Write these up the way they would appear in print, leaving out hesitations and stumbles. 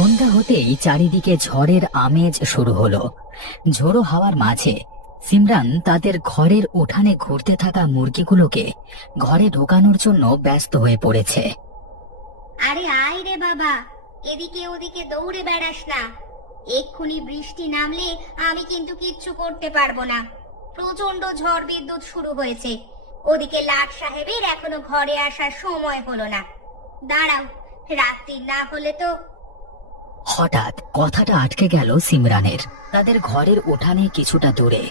সন্ধ্যা হতেই চারিদিকে ঝড়ের আমেজ শুরু হলো। ঝোড়ো হাওয়ার মাঝে সিমরান তাদের ঘরের উঠানে ঘুরতে থাকা মুরগিগুলোকে ঘরে ঢোকানোর জন্য ব্যস্ত হয়ে পড়েছে। আরে আয় রে বাবা, এদিকে ওদিকে দৌড়ে বেড়াস না। এক্ষুনি বৃষ্টি নামলে আমি কিন্তু কিচ্ছু করতে পারবো না। প্রচন্ড ঝড় বিদ্যুৎ শুরু হয়েছে। ওদিকে লাট সাহেবের এখনো ঘরে আসার সময় হলো না। দাঁড়াও, রাত্রি না হলে তো। হঠাৎ কথাটা আটকে গেল সিমরানের। তাদের ঘরের উঠানে কিছুটা দূরে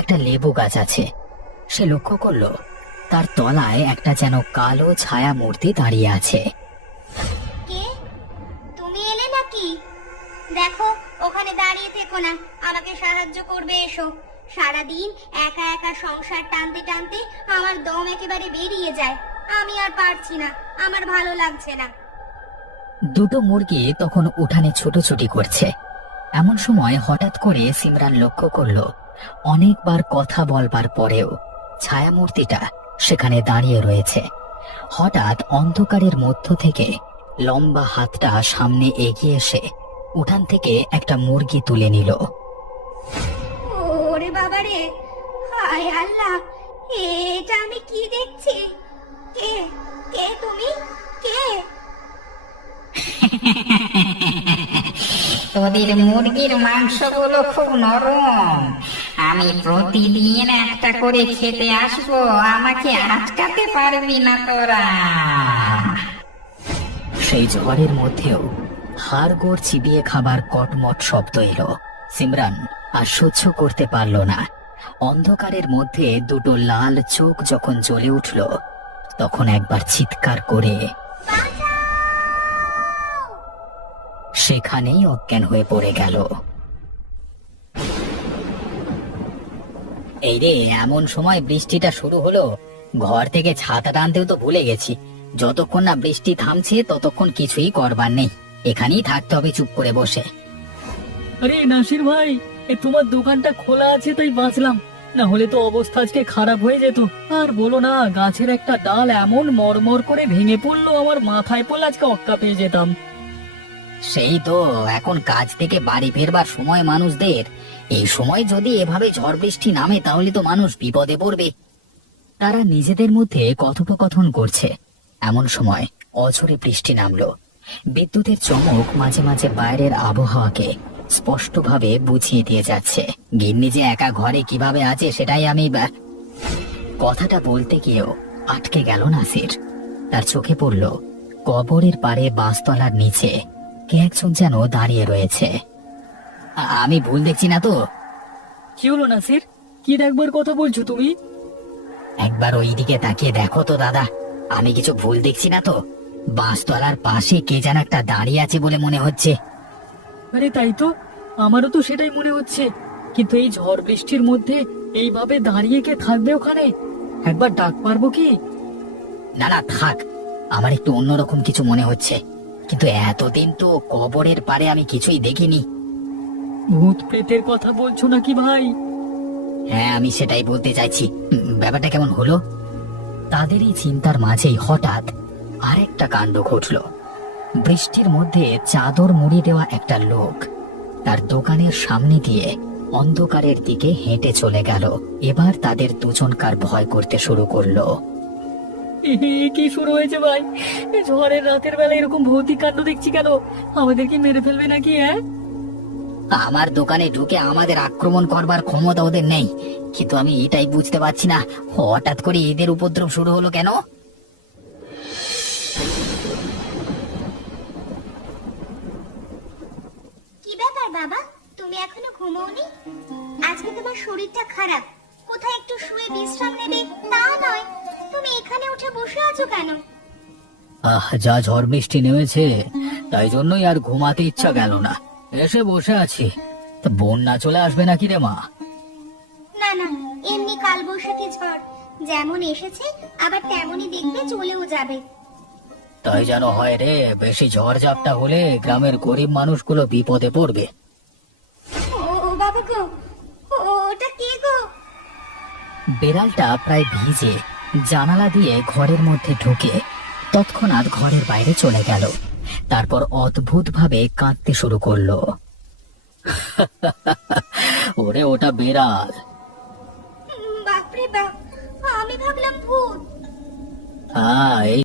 একটা লেবু গাছ আছে। সে লক্ষ্য করল তার তলায় একটা যেন কালো ছায়া মূর্তি দাঁড়িয়ে আছে। কে? তুমি এলে নাকি? দেখো, ওখানে দাঁড়িয়ে থেকো না, আমাকে সাহায্য করবে এসো। সারাদিন একা একা সংসার টানতে টানতে আমার দম একেবারে বেরিয়ে যায়। আমি আর পারছি না, আমার ভালো লাগছে না। দুটো মুরগি তখন উঠানে ছুটোছুটি করছে। এমন সময় হঠাৎ করে সিমরান লক্ষ্য করল অনেকবার কথা বলবার পরেও ছায়ামূর্তিটা সেখানে দাঁড়িয়ে রয়েছে। হঠাৎ অন্ধকারের মধ্য থেকে লম্বা হাতটা সামনে এগিয়ে এসে উঠান থেকে একটা মুরগি তুলে নিল। ওরে বাবা রে, হায় আল্লাহ, এটা আমি কি দেখছি? কে কে তুমি? কে? তোদের মুরগির মাংসগুলো খুব নরম। আমি প্রতিদিন একটা করে খেতে আসবো, আমাকে আটকাতে পারবি না তোরা। সেই ঝড়ের মধ্যেও হাড়গোড় চিবিয়ে খাবার কটমট শব্দ এলো। সিমরান আর সহ্য করতে পারল না। অন্ধকারের মধ্যে দুটো লাল চোখ যখন জ্বলে উঠল, তখন একবার চিৎকার করে সেখানেই অজ্ঞান হয়ে পড়ে গেল। এই রে, এমন সময় বৃষ্টিটা শুরু হলো, ঘর থেকে ছাতা টানতেও তো ভুলে গেছি। যতক্ষণ না বৃষ্টি থামছে ততক্ষণ কিছুই করবার নেই, এখানেই থাকতে হবে চুপ করে বসে। আরে নাসির ভাই, তোমার দোকানটা খোলা আছে তাই বাঁচলাম, না হলে তো অবস্থা আজকে খারাপ হয়ে যেত। আর বলো না, গাছের একটা ডাল এমন মরমর করে ভেঙে পড়লো, আমার মাথায় পড়লে আজকে অক্কা পেয়ে যেতাম। সেই তো, এখন কাজ থেকে বাড়ি ফেরবার সময় মানুষদের। এই সময় যদি এভাবে ঝড় বৃষ্টি নামে তাহলে তো মানুষ বিপদে পড়বে। তারা নিজেদের মধ্যে কথোপকথন করছে, এমন সময় অঝোরে বৃষ্টি নামলো। বিদ্যুতের চমক মাঝে মাঝে বাইরের আবহাওয়াকে স্পষ্টভাবে বুঝিয়ে দিয়ে যাচ্ছে। গিন্নি যে একা ঘরে কিভাবে আছে সেটাই আমি কথাটা বলতে গিয়েও আটকে গেল নাসির। তার চোখে পড়ল কবরের পারে বাঁশতলার নিচে কে একজন যেন দাঁড়িয়ে রয়েছে। আমি ভুল দেখছি না তো? কি হলো নাসির, কি দেখবার কথা বলছো তুমি? একবার ওই দিকে তাকিয়ে দেখো তো দাদা, আমি কিছু ভুল দেখছি না তো? বাঁশতলার পাশে কে যেন একটা দাঁড়িয়ে আছে বলে মনে হচ্ছে। আরে তাই তো, আমারও তো সেটাই মনে হচ্ছে। কিন্তু এই ঝড় বৃষ্টির মধ্যে এইভাবে দাঁড়িয়ে কে থাকবে ওখানে? একবার ডাক পারবো কি? না না থাক, আমার একটু অন্যরকম কিছু মনে হচ্ছে। কিন্তু এতদিন তো কবরের পারে আমি কিছুই দেখিনি। ভূত প্রেতের কথা বলছো নাকি ভাই? হ্যাঁ, আমি সেটাই বলতে চাইছি। ব্যাপারটা কেমন হলো? তাদের এই চিন্তার মাঝেই হঠাৎ আরেকটা কাণ্ড ঘটল। বৃষ্টির মধ্যে চাদর মুড়ি দেওয়া একটা লোক তার দোকানের সামনে দিয়ে অন্ধকারের দিকে হেঁটে চলে গেল। এবার তাদের দুজনকার ভয় করতে শুরু করলো। কি শুরু হয়েছে ভাই? এই ঝড়ের রাতের বেলা এরকম ভৌতিক কাণ্ড দেখছি কেন? আমাদের কি মেরে ফেলবে নাকি? আমার দোকানে ঢুকে আমাদের আক্রমণ করবার ক্ষমতা ওদের নেই, কিন্তু আমি এটাই বুঝতে পারছি না হঠাৎ করে এদের উপদ্রব শুরু হলো কেন। কি ব্যাপার বাবা, তুমি এখনো ঘুমোওনি? আজকে তোমার শরীরটা খারাপ, কোথায় একটু শুয়ে বিশ্রাম নেবে তা নয়, তুমি এখানে উঠে বসে আছো কেন? যা ঝড় বৃষ্টি নেমেছে তাই জন্যই আর ঘুমাতে ইচ্ছা গেল না, এসে বসে আছি। তা বন্যা চলে আসবে নাকি রে মা? না না, এমনি কালবৈশাখী ঝড়, যেমন এসেছে আবার তেমনই দেখবে চলেও যাবে। তাই যেন হয় রে, বেশি ঝড় ঝাপটা হলে গ্রামের গরিব মানুষগুলো বিপদে পড়বে। ও বাবা গো, ওটা কে গো? বেড়ালটা প্রায় ভিজে জানালা দিয়ে ঘরের মধ্যে ঢুকে তৎক্ষণাৎ ঘরের বাইরে চলে গেল। তারপর অদ্ভুত ভাবে কাঁদতে শুরু করলো। ওরে ওটা বেড়াল। বাপরে বাপ, আমি ভাবলাম ভূত। হ্যাঁ, এই